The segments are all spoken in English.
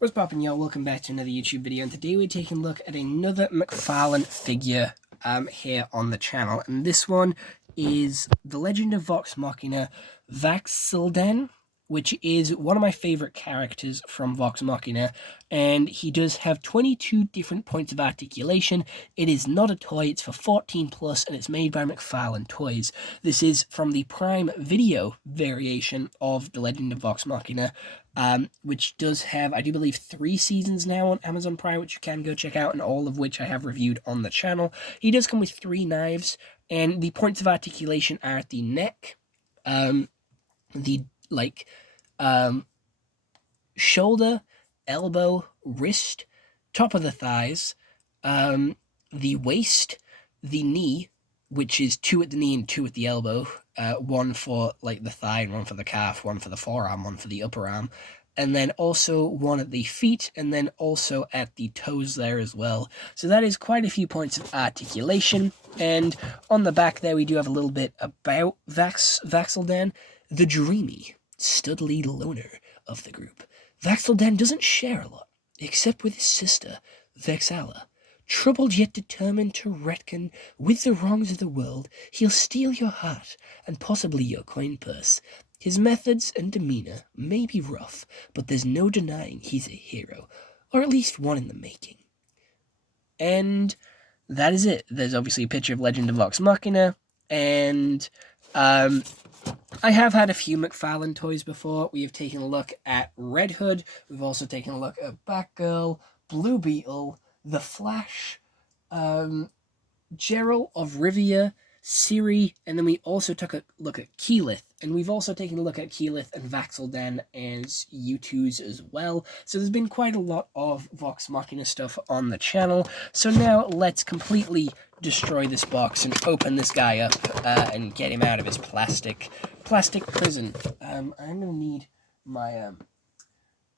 What's poppin', y'all? Welcome back to another YouTube video, and today we're taking a look at another McFarlane figure here on the channel, and this one is The Legend of Vox Machina Vax'ildan, which is one of my favorite characters from Vox Machina, and he does have 22 different points of articulation. It is not a toy, it's for 14 plus, and it's made by McFarlane Toys. This is from the Prime Video variation of The Legend of Vox Machina, which does have, I do believe, 3 seasons now on Amazon Prime, which you can go check out, and all of which I have reviewed on the channel. He does come with 3 knives, and the points of articulation are at the neck, shoulder, elbow, wrist, top of the thighs, the waist, the knee, which is 2 at the knee and 2 at the elbow, one for like the thigh and one for the calf, one for the forearm, one for the upper arm, and then also one at the feet, and then also at the toes there as well. So that is quite a few points of articulation. And on the back there we do have a little bit about Vax'ildan, the dreamy, studly loner of the group. Vax'ildan doesn't share a lot, except with his sister, Vax'ildan. Troubled yet determined to reckon with the wrongs of the world, he'll steal your heart and possibly your coin purse. His methods and demeanor may be rough, but there's no denying he's a hero, or at least one in the making. And that is it. There's obviously a picture of Legend of Vox Machina, and I have had a few McFarlane toys before. We have taken a look at Red Hood. We've also taken a look at Batgirl, Blue Beetle, The Flash, Geralt of Rivia, Siri, and then we also took a look at Keyleth, and we've also taken a look at Keyleth and Vax'ildan as U2s as well. So there's been quite a lot of Vox Machina stuff on the channel. So now let's completely destroy this box and open this guy up and get him out of his plastic prison. I'm gonna need my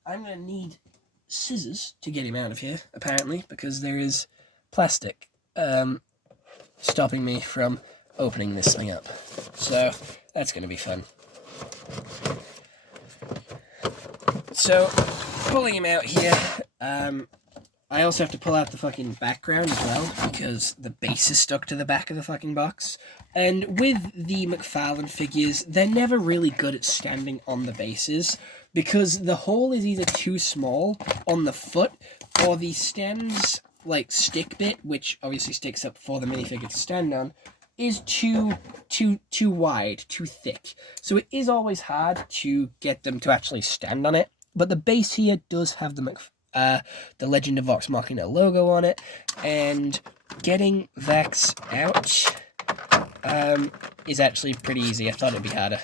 I'm gonna need scissors to get him out of here, apparently, because there is plastic stopping me from opening this thing up. So that's going to be fun. So, pulling him out here, I also have to pull out the fucking background as well, because the base is stuck to the back of the fucking box. And with the McFarlane figures, they're never really good at standing on the bases, because the hole is either too small on the foot, or the stands, like, stick bit, which obviously sticks up for the minifigure to stand on, is too wide, too thick. So it is always hard to get them to actually stand on it. But the base here does have the Legend of Vox Machina logo on it, and getting Vax out is actually pretty easy. I thought it'd be harder.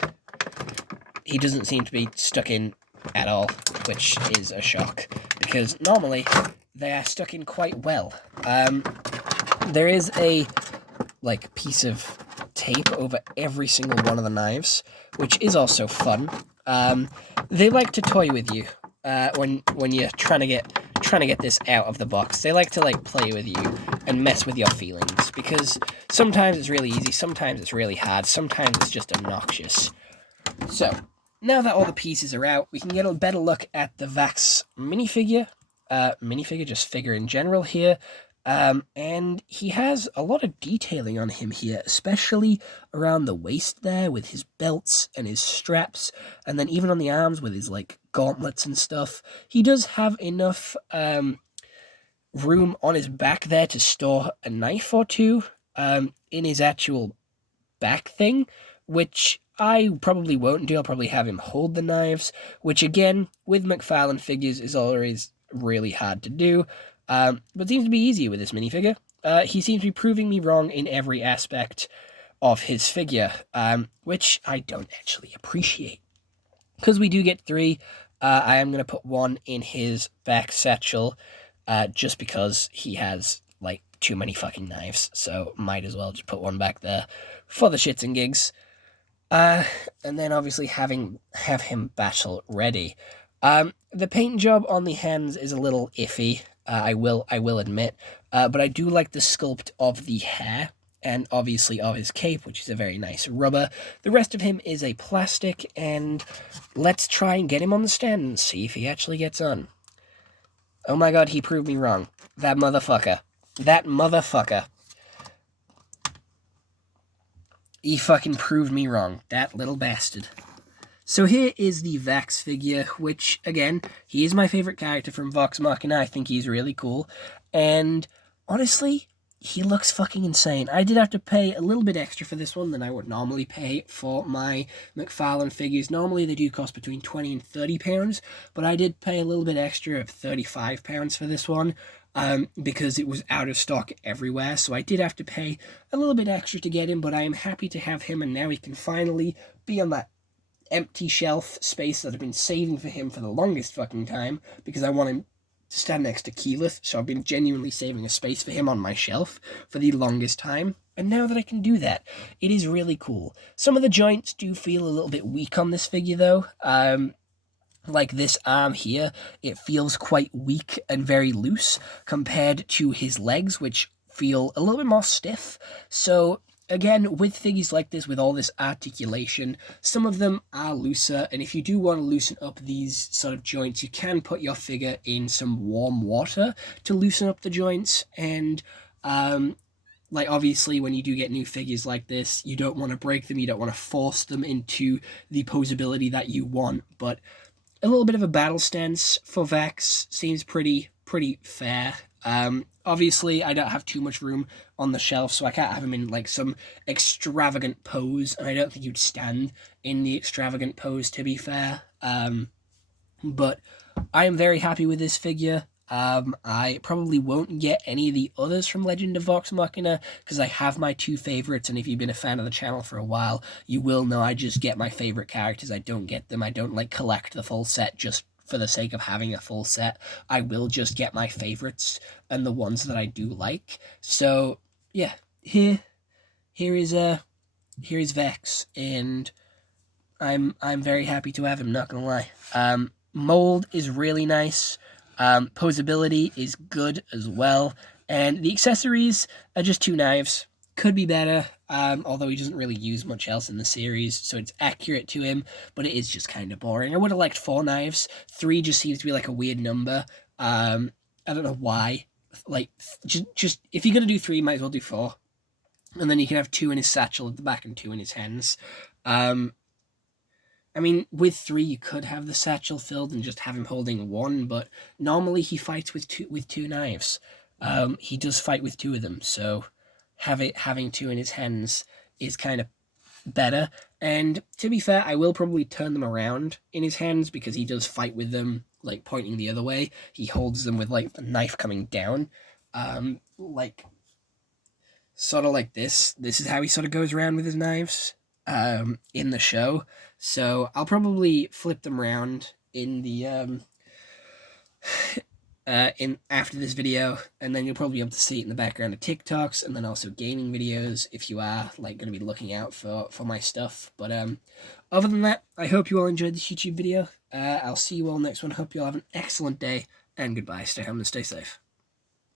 He doesn't seem to be stuck in at all, which is a shock, because normally they are stuck in quite well. There is a piece of tape over every single one of the knives, which is also fun. They like to toy with you when you're trying to get this out of the box. They like to play with you and mess with your feelings, because sometimes it's really easy, sometimes it's really hard, sometimes it's just obnoxious. So now that all the pieces are out, we can get a better look at the Vax minifigure, just figure in general here. And he has a lot of detailing on him here, especially around the waist there with his belts and his straps, and then even on the arms with his gauntlets and stuff. He does have enough room on his back there to store a knife or two in his actual back thing, which I probably won't do. I'll probably have him hold the knives, which again, with McFarlane figures, is always really hard to do. But seems to be easier with this minifigure. He seems to be proving me wrong in every aspect of his figure, which I don't actually appreciate. Because we do get 3, I am going to put 1 in his back satchel, just because he has, too many fucking knives, so might as well just put 1 back there for the shits and gigs. And then obviously have him battle ready. The paint job on the hands is a little iffy, I will admit, but I do like the sculpt of the hair, and obviously of his cape, which is a very nice rubber. The rest of him is a plastic, and let's try and get him on the stand and see if he actually gets on. Oh my god, he proved me wrong. That motherfucker. That motherfucker. He fucking proved me wrong. That little bastard. So here is the Vax figure, which, again, he is my favorite character from Vox Machina. I think he's really cool. And, honestly, he looks fucking insane. I did have to pay a little bit extra for this one than I would normally pay for my McFarlane figures. Normally they do cost between £20 and £30, but I did pay a little bit extra of £35 for this one. Because it was out of stock everywhere, so I did have to pay a little bit extra to get him, but I am happy to have him, and now he can finally be on that empty shelf space that I've been saving for him for the longest fucking time, because I want him to stand next to Keyleth, so I've been genuinely saving a space for him on my shelf for the longest time, and now that I can do that, it is really cool. Some of the joints do feel a little bit weak on this figure, though. Like this arm here, it feels quite weak and very loose compared to his legs, which feel a little bit more stiff. So again, with figures like this, with all this articulation, some of them are looser, and if you do want to loosen up these sort of joints, you can put your figure in some warm water to loosen up the joints, and like, obviously, when you do get new figures like this, you don't want to break them, you don't want to force them into the posability that you want, but a little bit of a battle stance for Vax seems pretty fair. Obviously, I don't have too much room on the shelf, so I can't have him in, like, some extravagant pose, and I don't think you'd stand in the extravagant pose, to be fair. But I am very happy with this figure. I probably won't get any of the others from Legend of Vox Machina, because I have my two favorites, and if you've been a fan of the channel for a while, you will know I just get my favorite characters. I don't get them. I don't, like, collect the full set just for the sake of having a full set. I will just get my favorites and the ones that I do like. So, yeah, here is Vex, and I'm very happy to have him, not gonna lie. Mold is really nice. Posability is good as well, and the accessories are just 2 knives. Could be better, although he doesn't really use much else in the series, so it's accurate to him, but it is just kind of boring. I would have liked 4 knives. 3 just seems to be like a weird number. I don't know why. Like, just if you're gonna do 3, might as well do 4, and then you can have 2 in his satchel at the back and 2 in his hands. I mean, with 3, you could have the satchel filled and just have him holding 1, but normally he fights with two knives. He does fight with 2 of them, so having 2 in his hands is kind of better. And to be fair, I will probably turn them around in his hands, because he does fight with them, like, pointing the other way. He holds them with, like, the knife coming down. Like, sort of like this. This is how he sort of goes around with his knives in the show. So I'll probably flip them around in the in after this video, and then you'll probably be able to see it in the background of TikToks, and then also gaming videos if you are, like, going to be looking out for my stuff. But other than that, I hope you all enjoyed this YouTube video. I'll see you all next one. Hope you all have an excellent day, and goodbye. Stay home and stay safe.